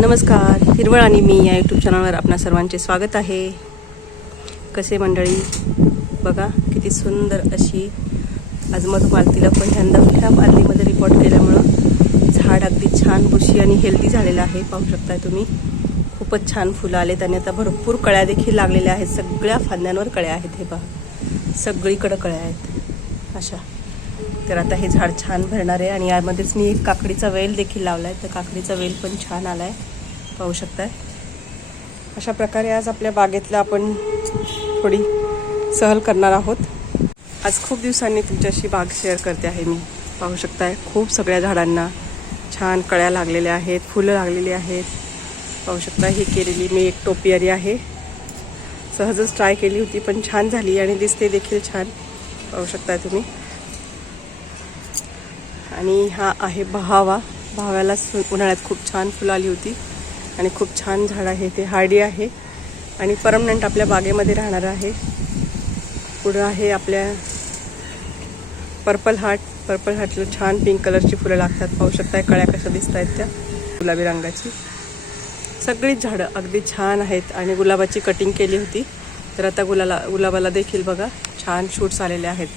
नमस्कार हिरवळ आणि मी या यूट्यूब चॅनलवर आपणा सर्वांचे स्वागत आहे. कसे मंडळी? बघा किती सुंदर अशी आज पण पहिल्यांदा ह्या मालतीमध्ये रिपोर्ट केल्यामुळं झाड अगदी छान बुशी आणि हेल्दी झालेलं आहे. पाहू शकताय तुम्ही. खूपच छान फुलं आलेत आणि आता भरपूर कळ्या देखील लागलेल्या आहेत. सगळ्या फांद्यांवर कळ्या आहेत हे पहा. सगळीकडं कळ्या आहेत. अशा. तर आता हे झाड छान भरणार आहे आणि यामध्येच मी एक काकडीचा वेल देखील लावला आहे तर काकडीचा वेल पण छान आला आहे पाहू शकताय. अशा प्रकारे आज आपल्या बागेतला आपण थोडी सहल करणार आहोत. आज खूप दिवसांनी तुमच्याशी बाग शेअर करते आहे मी. पाहू शकताय खूप सगळ्या झाडांना छान कळ्या लागलेल्या आहेत फुलं लागलेली आहेत. पाहू शकता ही केलेली मी एक टोपियारी आहे. सहजच ट्राय केली होती पण छान झाली आणि दिसते देखील छान. पाहू शकताय तुम्ही. आणि हा आहे बहावा. बहाव्याला उन्हाळ्यात खूप छान फुलं आली होती. आणि खूप छान झाड आहे. ते हार्डी आहे. आणि परमनंट आपल्या बागेमध्ये राहणार आहे. पुढं आहे आपल्या पर्पल हार्ट. पर्पल हार्टला छान पिंक कलरची फुलं लागतात. पाहू शकताय कळ्या कशा दिसत आहेत त्या. गुलाबी रंगाची. सगळीच झाडं अगदी छान आहेत. आणि गुलाबाची कटिंग केली होती. तर आता गुलाला गुलाबाला देखील बघा. छान शूट्स आलेले आहेत.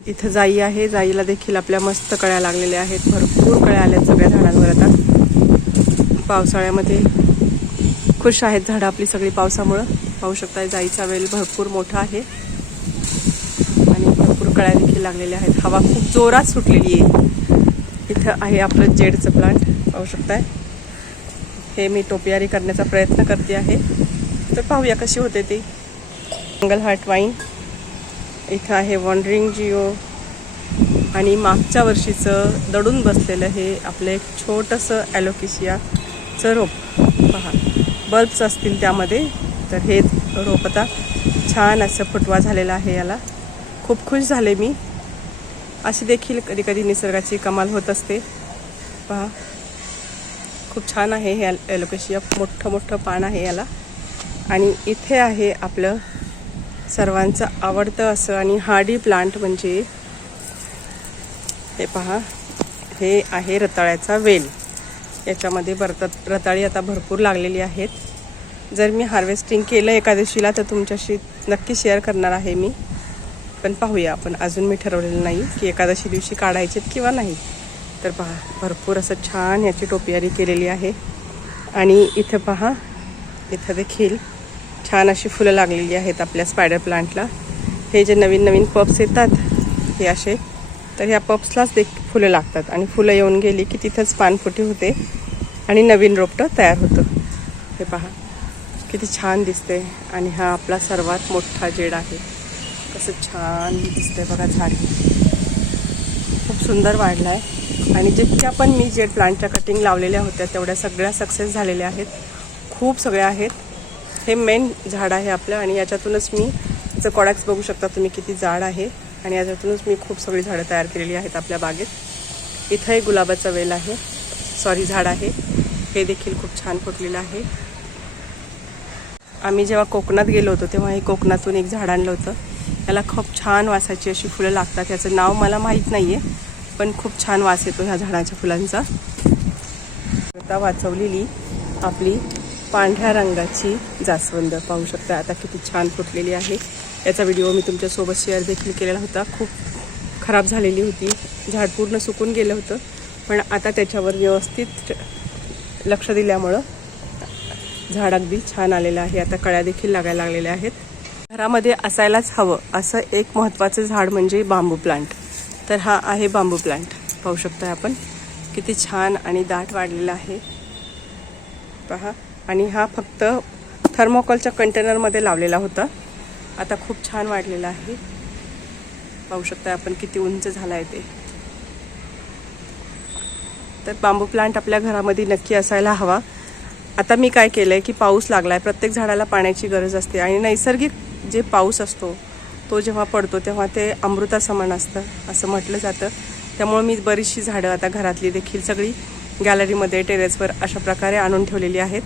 इथं जाई आहे. जाईला देखील आपल्या मस्त कळ्या लागलेल्या आहेत. भरपूर कळ्या आल्या सगळ्या झाडांवर आता. पावसाळ्यामध्ये खुश आहेत झाडं आपली सगळी पावसामुळं. पाहू शकता जाईचा वेल भरपूर मोठा आहे. आणि भरपूर कळ्या देखील लागलेल्या आहेत. हवा खूप जोरात सुटलेली आहे. इथं आहे आपलं जेडचं प्लांट पाहू शकताय. हे मी टोपियारी करण्याचा प्रयत्न करते आहे. तर पाहूया कशी होते ती. मंगल हार्ट वाईन इथं आहे वॉन्डरिंग जिओ आणि मागच्या वर्षीचं दडून बसलेलं हे आपलं एक छोटंसं ॲलोकिशियाचं रोप पहा. बल्ब्स असतील त्यामध्ये तर हे रोप आता छान असं फुटवा झालेला आहे याला. खूप खुश झाले मी. अशी देखील कधी कधी निसर्गाची कमाल होत असते. पहा. खूप छान आहे हे ॲलोकेशिया. मोठं मोठं पान आहे याला. आणि इथे आहे आपलं सर्वांचं आवडतं असं आणि हार्डी प्लांट म्हणजे हे पहा हे आहे रताळ्याचा वेल. याच्यामध्ये बरतात रताळी आता भरपूर लागलेली आहेत. जर मी हार्वेस्टिंग केलं एकादशीला तर तुमच्याशी नक्की शेअर करणार आहे मी. पण पाहूया आपण. अजून मी ठरवलेलं नाही की एकादशी दिवशी काढायचेत किंवा नाही. तर पहा भरपूर असं छान याची टोपियारी केलेली आहे. आणि इथं पहा इथं देखील छान अशी फुलं लागलेली आहेत आपल्या स्पायडर प्लांटला हे जे नवीन नवीन पप्स येतात हे असे. तर ह्या पप्सलाच देख फुलं लागतात आणि फुलं येऊन गेली की तिथंच पानफुटी होते आणि नवीन रोपटं तयार होतं. हे पहा किती छान दिसते आणि हा आपला सर्वात मोठा जेड आहे. कसं छान दिसतंय बघा झाड. खूप सुंदर वाढला आहे आणि जितक्या पण मी जेड प्लांटच्या कटिंग लावलेल्या होत्या तेवढ्या सगळ्या सक्सेस झालेल्या आहेत. खूप सगळ्या आहेत. हे मेन झाड आहे आपलं आणि याच्यातूनच मी कॉडॅक्स बघू शकता तुम्ही किती जाड आहे. आणि याच्यातूनच मी खूप सगळी झाडं तयार केलेली आहेत आपल्या बागेत. इथंही गुलाबाचा वेल आहे. सॉरी झाड आहे. हे देखील खूप छान फुटलेलं आहे. आम्ही जेव्हा कोकणात गेलो होतो तेव्हा हे कोकणातून एक झाड आणलं होतं. याला खूप छान वासाची अशी फुलं लागतात. याचं नाव मला माहीत नाही आहे पण खूप छान वास येतो ह्या झाडाच्या फुलांचा. आता वाचवलेली आपली पांढऱ्या रंगाची जास्वंद पाहू शकता. आता किती छान फुटलेली आहे. याचा व्हिडिओ मी तुमच्यासोबत शेअर देखील केलेला होता. खूप खराब झालेली होती. झाड पूर्ण सुकून गेलं होतं. पण आता त्याच्यावर व्यवस्थित लक्ष दिल्यामुळं झाड अगदी छान आलेलं आहे. आता कळ्या देखील लागायला लागलेल्या आहेत. घरामध्ये असायलाच हवं. असं एक महत्त्वाचं झाड म्हणजे बांबू प्लांट तर हा आहे बांबू प्लांट पाहू शकता आपण. किती छान आणि दाट वाढलेला आहे. पहा. आणि हा फक्त थर्मोकॉलच्या कंटेनरमध्ये लावलेला होता. आता खूप छान वाढलेला आहे. पाहू शकता आपण किती उंच झाला आहे ते. तर बांबू प्लांट आपल्या घरामध्ये नक्की असायला हवा. आता मी काय केलं आहे की पाऊस लागला आहे प्रत्येक झाडाला पाण्याची गरज असते. आणि नैसर्गिक जे पाऊस असतो तो जेव्हा पडतो तेव्हा ते अमृतासमान असतं असं म्हटलं जातं. त्यामुळे मी बरीचशी झाडं आता घरातली देखील सगळी गॅलरीमध्ये टेरेसवर अशा प्रकारे आणून ठेवलेली आहेत.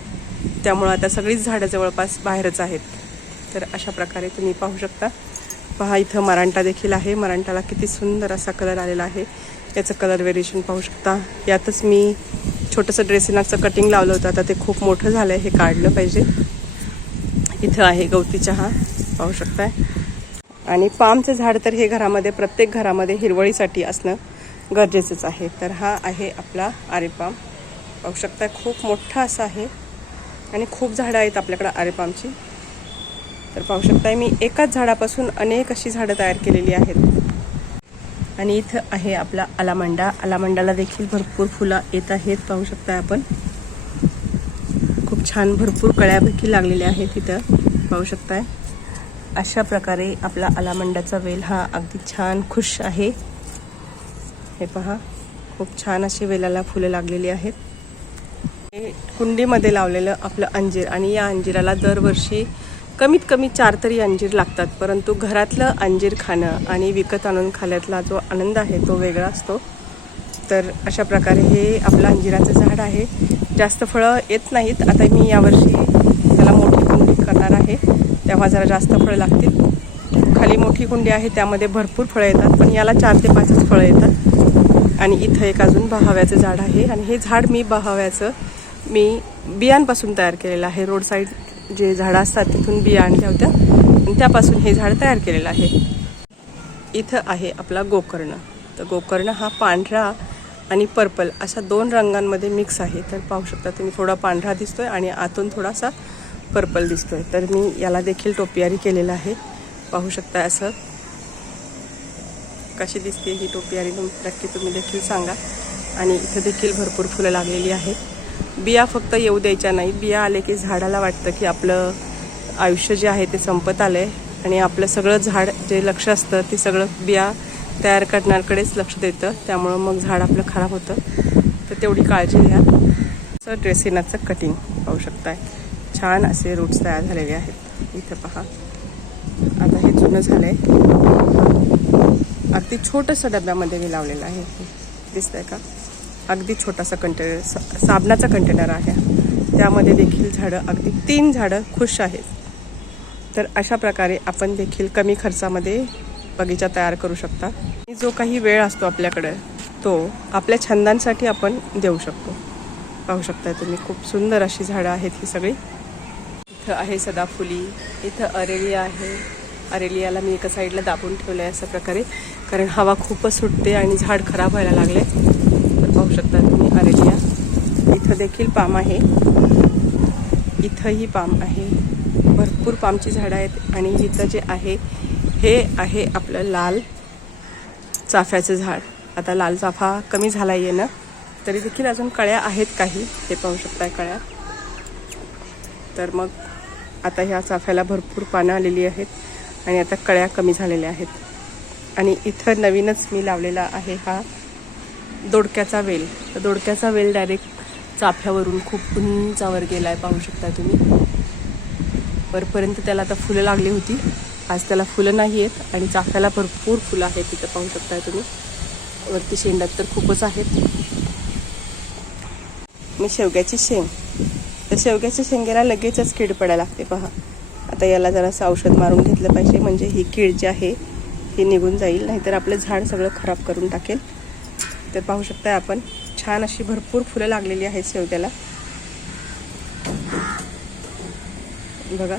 त्यामुळं आता सगळीच झाडं जवळपास बाहेरच आहेत. तर अशा प्रकारे तुम्ही पाहू शकता. पहा इथं मरांटा देखील आहे. मरांटाला किती सुंदर असा कलर आलेला आहे. याचं कलर व्हेरिएशन पाहू शकता. यातच मी छोटंसं ड्रेसिनाचं कटिंग लावलं होतं. आता ते खूप मोठं झालं आहे हे काढलं पाहिजे. इथं आहे गवती चहा. पाहू शकताय. आणि पामचं झाड तर हे घरामध्ये प्रत्येक घरामध्ये हिरवळीसाठी असणं गरजेचंच आहे. तर हा आहे आपला आरेपाम पाहू शकताय खूप मोठा असा आहे. आणि खूप झाडं आहेत आपल्याकडं आरेपामची तर पाहू शकताय मी एकाच झाडापासून अनेक अशी झाडं तयार केलेली आहेत. आणि इथं आहे आपला आलामंडा. आलामंडाला देखील भरपूर फुलं येत आहेत पाहू शकताय आपण. खूप छान भरपूर कळ्यापैकी लागलेल्या आहेत इथं पाहू शकताय. अशा प्रकारे आपला आलामंडाचा वेल हा अगदी छान खुश आहे. हे पहा खूप छान अशी वेलाला फुलं लागलेली आहेत. कुंडीमध्ये लावलेलं आपलं अंजीर आणि या अंजिराला दरवर्षी कमीत कमी चार तरी अंजीर लागतात परंतु घरातलं अंजीर खाणं आणि विकत आणून खाल्यातला जो आनंद आहे तो वेगळा असतो. तर अशा प्रकारे हे आपलं अंजिराचं झाड आहे. जास्त फळं येत नाहीत. आता मी यावर्षी त्याला मोठी कुंडी करणार आहे. तेव्हा जरा जास्त फळं लागतील. खाली मोठी कुंडी आहे त्यामध्ये भरपूर फळं येतात पण याला चार ते पाचच फळं येतात. आणि इथं एक अजून बहाव्याचं झाड आहे. आणि हे झाड मी बहाव्याचं मी बियांपासून तयार केलेलं आहे. रोड साईड जे झाडं असतात तिथून बिया आणल्या होत्या. आणि त्यापासून हे झाड तयार केलेलं आहे. इथं आहे आपला गोकर्ण. तर गोकर्ण हा पांढरा आणि पर्पल अशा दोन रंगांमध्ये मिक्स आहे. तर पाहू शकता तुम्ही थोडा पांढरा दिसतोय आणि आतून थोडासा पर्पल दिसतोय. तर मी याला देखील टोपियारी केलेलं आहे. पाहू शकता असं कशी दिसते ही टोपियारी तुम नक्की तुम्ही देखील सांगा. आणि इथं देखील भरपूर फुलं लागलेली आहेत. बिया फक्त येऊ द्यायच्या नाहीत. बिया आले की झाडाला वाटतं की आपलं आयुष्य जे आहे ते संपत आलं आहे आणि आपलं सगळं झाड जे लक्ष असतं ते सगळं बिया तयार करण्याकडेच लक्ष देतं. त्यामुळं मग झाड आपलं खराब होतं. तर तेवढी काळजी घ्या. असं ड्रेसिनाचं कटिंग पाहू शकताय. छान असे रूट्स तयार झालेले आहेत. इथं पहा. आता हे जुनं झालं आहे अगदी छोटंसं डब्यामध्ये मी लावलेलं आहे. दिसतंय का? अगदी छोटासा कंटेनर सा साबणाचा कंटेनर आहे. त्यामध्ये देखील झाडं अगदी तीन झाडं खुश आहेत. तर अशा प्रकारे आपण देखील कमी खर्चामध्ये बगीचा तयार करू शकता. जो काही वेळ असतो आपल्याकडे तो आपल्या छंदांसाठी आपण देऊ शकतो. पाहू शकता तुम्ही खूप सुंदर अशी झाडं आहेत ही सगळी. इथं आहे सदाफुली इथं अरेलिया आहे. अरेलियाला मी एका साईडला दाबून ठेवलं आहे अशा प्रकारे कारण हवा खूपच सुटते आणि झाड खराब व्हायला लागले शकता तुम्ही अरेलिया इथं देखील पाम आहे. इथंही पाम आहे. भरपूर पामची झाडं आहेत आणि इथं जे आहे हे आहे आपलं लाल चाफ्याचं झाड. आता लाल चाफा कमी झाला येणं. तरी देखील अजून कळ्या आहेत काही. ते पाहू शकताय कळ्या. तर मग आता ह्या चाफ्याला भरपूर पानं आलेली आहेत आणि आता कळ्या कमी झालेल्या आहेत. आणि इथं नवीनच मी लावलेला आहे हा दोडक्याचा वेल. तर दोडक्याचा वेल डायरेक्ट चाफ्यावरून खूप उंचावर गेला आहे पाहू शकता तुम्ही. वरपर्यंत त्याला आता फुलं लागली होती. आज त्याला फुलं नाही आहेत आणि चाफ्याला भरपूर फुलं आहेत तिथं पाहू शकताय तुम्ही. वरती शेंडात तर खूपच आहेत. मी शेवग्याची शेंग. तर शेवग्याच्या शेंगेला लगेचच कीड पडायला लागते पहा. आता याला जरासं औषध मारून घेतलं पाहिजे म्हणजे ही कीड जी आहे ही निघून जाईल नाहीतर आपलं झाड सगळं खराब करून टाकेल. तर पाहू शकताय आपण. छान अशी भरपूर फुलं लागलेली आहेत शेवट्याला. बघा.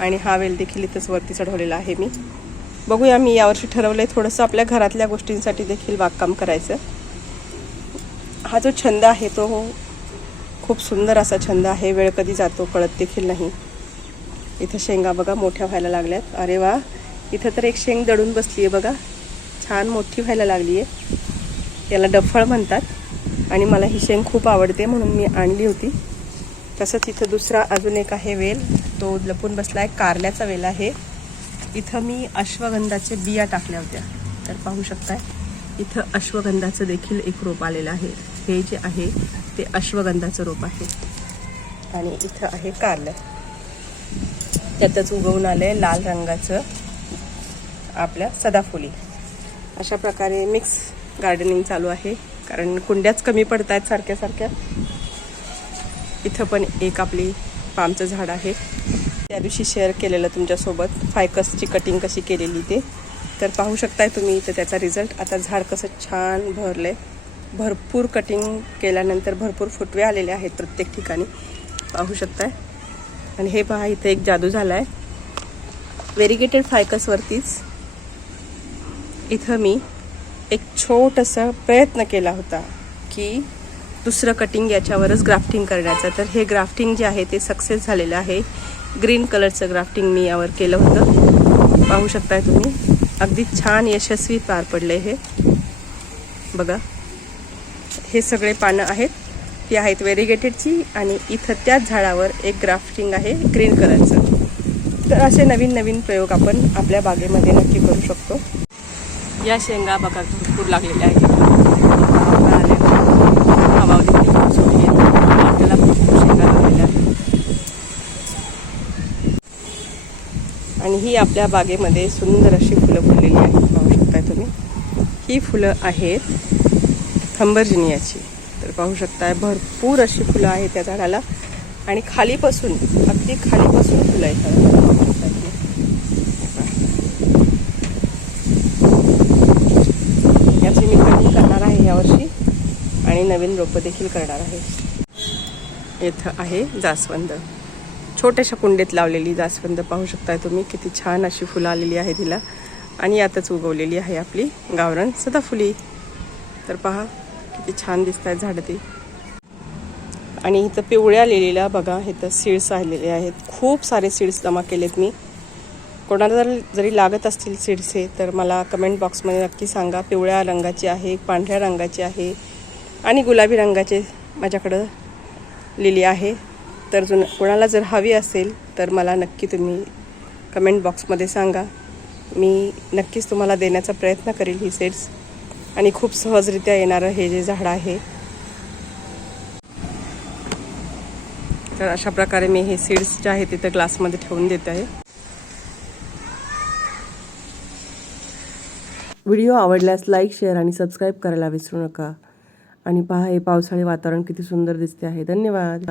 आणि हा वेल देखील इथंच वरती चढवलेला आहे मी. बघूया मी यावर्षी ठरवलं आहे थोडंसं आपल्या घरातल्या गोष्टींसाठी देखील बागकाम करायचं. हा जो छंद आहे तो खूप सुंदर असा छंद आहे. वेळ कधी जातो कळत देखील नाही. इथं शेंगा बघा मोठ्या व्हायला लागल्यात. अरे वा. इथं तर एक शेंग दडून बसली आहे बघा. छान मोठी व्हायला लागली आहे याला डफळ म्हणतात. आणि मला ही शेंग खूप आवडते म्हणून मी आणली होती. तसंच इथं दुसरा अजून एक आहे वेल. तो लपून बसला आहे कारल्याचा वेल आहे. इथं मी अश्वगंधाचे बिया टाकल्या होत्या. तर पाहू शकताय इथं अश्वगंधाचं देखील एक रोप आलेलं आहे. हे जे आहे ते अश्वगंधाचं रोप आहे. आणि इथं आहे कारलं. त्यातच उगवून आलं आहे लाल रंगाचं आपल्या सदाफुली. अशा प्रकारे मिक्स गार्डनिंग चालू आहे. कारण कुंड्याच कमी पडत आहेत सारख्या सारख्या. इथं पण एक आपली पामचं झाड आहे. त्या दिवशी शेअर केलेलं तुमच्यासोबत. फायकसची कटिंग कशी केलेली ते. तर पाहू शकताय तुम्ही इथं त्याचा रिझल्ट आता झाड कसं छान भरलं आहे भरपूर कटिंग केल्यानंतर भरपूर फुटवे आलेले आहेत प्रत्येक ठिकाणी. पाहू शकताय. आणि हे पहा इथं एक जादू झाला आहे व्हेरिगेटेड फायकसवरतीच इथं मी एक छोटासा प्रयत्न केला होता की दुसरं कटिंग याच्यावरच ग्राफ्टिंग करण्याचा. तर हे ग्राफ्टिंग जे आहे ते सक्सेस झालेलं आहे. ग्रीन कलरचं ग्राफ्टिंग मी यावर केलं होतं. पाहू शकताय तुम्ही. अगदी छान यशस्वी पार पडले हे. बघा. हे सगळे पानं आहेत. ती आहेत वेरिगेटेडची आणि इथं त्याच झाडावर एक ग्राफ्टिंग आहे ग्रीन कलरचं तर असे नवीन नवीन प्रयोग आपण आपल्या बागेमध्ये नक्की करू शकतो. या शेंगा बघा भरपूर लागलेल्या आहेत. खूप आपल्याला भरपूर शेंगा लागलेल्या आहेत. आणि ही आपल्या बागेमध्ये सुंदर अशी फुलं फुललेली आहेत पाहू शकताय तुम्ही. ही फुलं आहेत खंबरजिनियाची तर पाहू शकताय भरपूर अशी फुलं आहेत त्या झाडाला. आणि खालीपासून अगदी खालीपासून फुलं आहेत त्या झाडाला. पाहू शकताय तुम्ही. याची मी कटिंग करणार आहे यावर्षी आणि नवीन रोपं देखील करणार आहे. इथं आहे जास्वंद. छोट्याशा कुंडीत लावलेली जास्वंद पाहू शकताय तुम्ही. किती छान अशी फुलं आलेली आहे तिला. आणि यातच उगवलेली आहे आपली गावरण सदाफुली. तर पहा किती छान दिसत आहेत झाडं ती. आणि इथं पिवळ्या लिहिलेल्या बघा इथं सीड्स आलेले आहेत. खूप सारे सीड्स जमा केलेत मी. कोणाला जर जरी लागत असतील सीड्स हे तर मला कमेंट बॉक्समध्ये नक्की सांगा. पिवळ्या रंगाची आहे पांढऱ्या रंगाची आहे. आणि गुलाबी रंगाचे माझ्याकडं लिहिली आहे. तर जुन कोणाला जर हवी असेल तर मला नक्की तुम्ही कमेंट बॉक्समध्ये सांगा. मी नक्कीच तुम्हाला देण्याचा प्रयत्न करेल ही सेट्स आणि खूप सहजरित्या येणारं हे जे झाड आहे. तर अशा प्रकारे मी हे सीड्स जे आहे तिथं ग्लासमध्ये ठेवून देत आहे. व्हिडिओ आवडल्यास लाईक शेअर आणि सबस्क्राईब करायला विसरू नका. आणि पहा हे पावसाळी वातावरण किती सुंदर दिसते आहे. धन्यवाद.